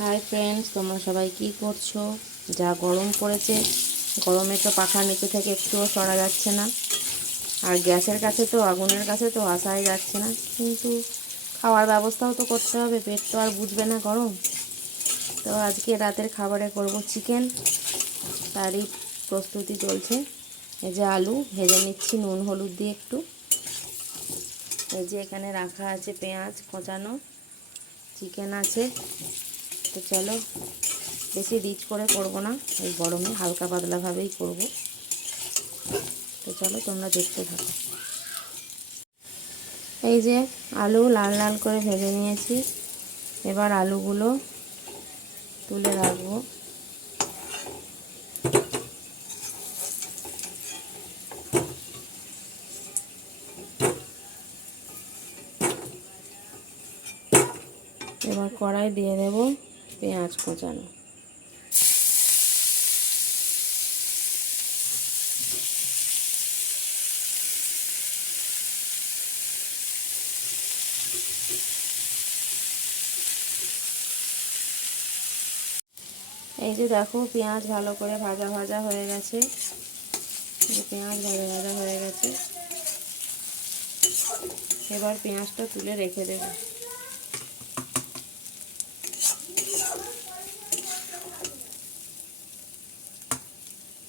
Hi friends, তোমরা সবাই কি করছো? যা গরম পড়েছে, গরমে তো পাখার নিচে থেকে একটুও সরা যাচ্ছে না। আর গ্যাসের কাছে তো, আগুনের কাছে তো আসাই যাচ্ছে না। কিন্তু খাওয়ার ব্যবস্থাও তো করতে হবে, পেট তো আর বুঝবে না গরম। তো আজকে রাতের খাবারে করব চিকেন, তারই প্রস্তুতি চলছে। এই যে আলু ভেজে নিচ্ছি নুন হলুদ দিয়ে একটু। এই যে এখানে রাখা আছে পেঁয়াজ কোচানো, চিকেন আছে। তো চলো, বেশি রিচ করে করব না, এই গরমে হালকা পাতলাভাবেই করব। তো চলো তোমরা দেখতে থাকো। এই যে আলু লাল লাল করে ভেজে নিয়েছি, এবার আলুগুলো তুলে রাখবো। এবার কড়াই দিয়ে দেব পেঁয়াজ কোচানো। এই যে দেখো পেঁয়াজ ভালো করে ভাজা ভাজা হয়ে গেছে। পেঁয়াজ ভাজা ভাজা হয়ে গেছে, এবার পেঁয়াজটা তুলে রেখে দেব।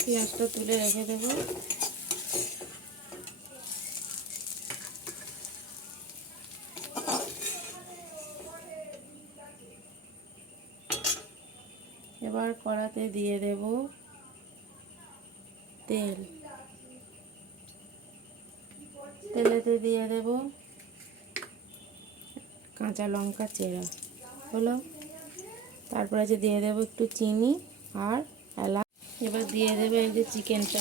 পেঁয়াজটা তুলে রেখে দেব। এবার কড়াতে দিয়ে দেব তেল, তেলেতে দিয়ে দেব কাঁচা লঙ্কা চেরা হলো। তারপরে যে দিয়ে দেব একটু চিনি আর এলাচ। এবার দিয়ে দেবে এই যে চিকেনটা।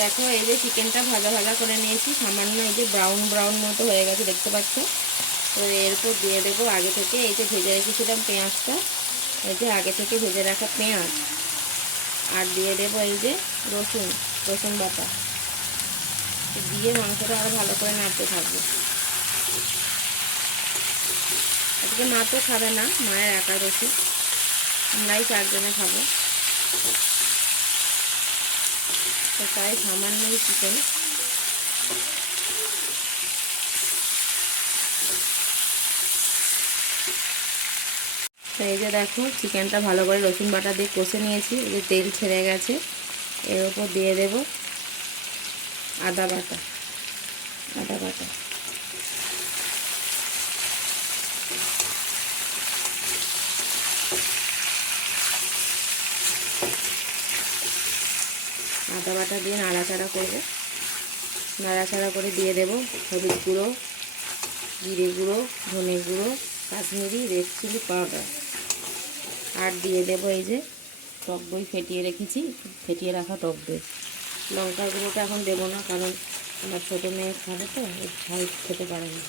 দেখো এই যে চিকেনটা ভাজা ভাজা করে নিয়েছি, সামান্য এই যে ব্রাউন ব্রাউন মতো হয়ে গেছে, দেখতে পাচ্ছ। তো এরপর দিয়ে দেবো আগে থেকে এই যে ভেজে রেখেছিলাম পেঁয়াজটা, এই যে আগে থেকে ভেজে রাখা পেঁয়াজ। আর দিয়ে দেবো এই যে রসুন, রসুন বাটা দিয়ে মাংসটা আরও ভালো করে নাড়তে থাকবো। আজকে মা তো খাবে না, মায়ের একাদশী, আমরাই 4 জনে খাবো। তো তাই সামান্যই চিকেন। তো এই যে দেখো চিকেনটা ভালো করে রসুন বাটা দিয়ে কষে নিয়েছি, এই যে তেল ছেড়ে গেছে। এর উপর দিয়ে দেব আদা বাটা, আদা বাটা। আদা বাটা দিয়ে নাড়াচাড়া করবো। নাড়াচাড়া করে দিয়ে দেব হলুদ গুঁড়ো, জিরে গুঁড়ো, ধনে গুঁড়ো, কাশ্মীরি রেড চিলি পাউডার। আর দিয়ে দেব এই যে টক দই ফেটিয়ে রেখেছি, ফেটিয়ে রাখা টক দই। লঙ্কার গুঁড়োটা এখন দেবো না, কারণ আমার ছোটো মেয়ে খাবে তো, ঝাল খেতে পারে না।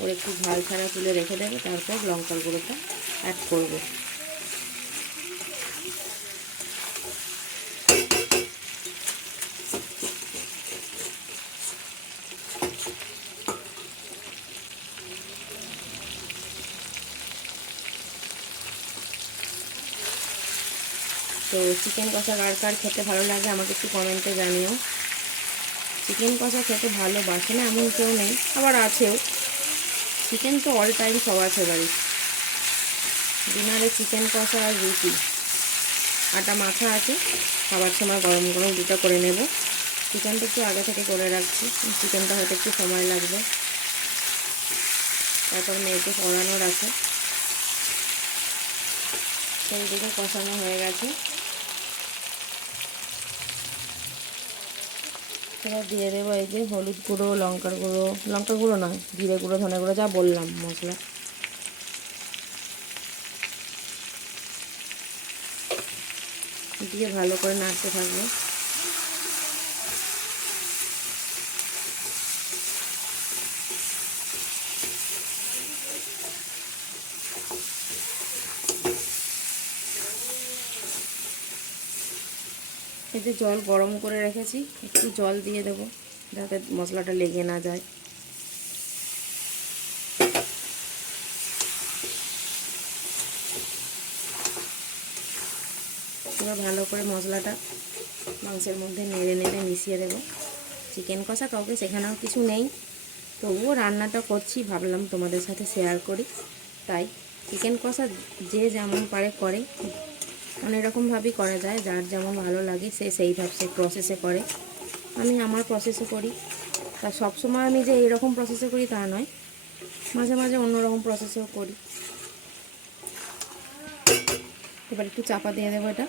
ওর একটু ঝাল ছাড়া তুলে রেখে দেবো, তারপর লঙ্কার গুঁড়োটা অ্যাড করবো। তো চিকেন কষা কার কার খেতে ভালো লাগে আমাকে একটু কমেন্টে জানিও। চিকেন কষা খেতে ভালোবাসে না এমন কেউ নেই, আবার আছেও। চিকেন তো অল টাইম সবার ফেভারিট। ডিনারে চিকেন কষা আর রুটি, আটা মাখা আছে, খাবার সময় গরম গরম দুটো করে নেব। চিকেনটা একটু আগে থেকে করে রাখছি, চিকেনটা হয়তো একটু সময় লাগবে। তারপর মেয়েকে পড়ানোর আছে। সেই দিকে কষানো হয়ে গেছে। এবার দিয়ে দেবো এই যে হলুদ গুঁড়ো, লঙ্কার গুঁড়ো, লঙ্কার গুঁড়ো নয়, জিরে গুঁড়ো, ধনে গুঁড়ো, যা বললাম মশলা। দিয়ে ভালো করে নাড়তে থাকবো। এই যে জল গরম করে রেখেছি, একটু জল দিয়ে দেবো যাতে মশলাটা লেগে না যায়। এবার ভালো করে মশলাটা মাংসের মধ্যে নেড়ে নেড়ে মিশিয়ে দেবো। চিকেন কষা কাউকে শেখানোর কিছু নেই, তবুও রান্নাটা করছি, ভাবলাম তোমাদের সাথে শেয়ার করি। তাই চিকেন কষা যে যেমন পারে করে, অনেক রকমভাবেই করা যায়, যার যেমন ভালো লাগে সে সেইভাবে সে প্রসেসে করে। আমি আমার প্রসেসে করি, তা সবসময় আমি যে এইরকম প্রসেসে করি তা নয়, মাঝে মাঝে অন্যরকম প্রসেসেও করি। এবার একটু চাপা দিয়ে দেবো এটা।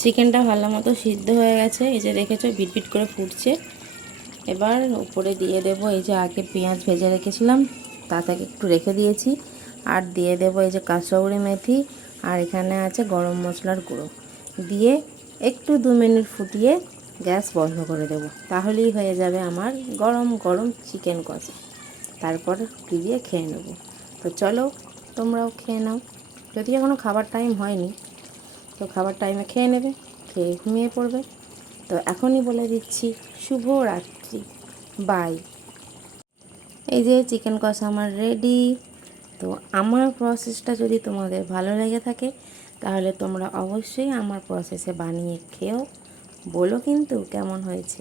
চিকেনটা ভালো মতো সিদ্ধ হয়ে গেছে, এই যে দেখেছো বিটবিট করে ফুটছে। এবার উপরে দিয়ে দেব এই যে আগে পেঁয়াজ ভেজে রেখেছিলাম, তা থেকে একটু রেখে দিয়েছি, আর দিয়ে দেব এই যে কাসৌরি মেথি, আর এখানে আছে গরম মশলার গুঁড়ো দিয়ে একটু 2 মিনিট ফুটিয়ে গ্যাস বন্ধ করে দেব। তাহলেই হয়ে যাবে আমার গরম গরম চিকেন কষা। তারপর রুটি দিয়ে খেয়ে নেব। তো চলো তোমরাও খেয়ে নাও, যদি এখনও খাবার টাইম হয়নি তো খাবার টাইমে খেয়ে নেবে, খেয়ে ঘুমিয়ে পড়বে। তো এখনই বলে দিচ্ছি শুভ রাত্রি, বাই। এই যে চিকেন কষা আমার রেডি। তো আমার প্রসেসটা যদি তোমাদের ভালো লেগে থাকে তাহলে তোমরা অবশ্যই আমার প্রসেসে বানিয়ে খেও, বলো কিন্তু কেমন হয়েছে।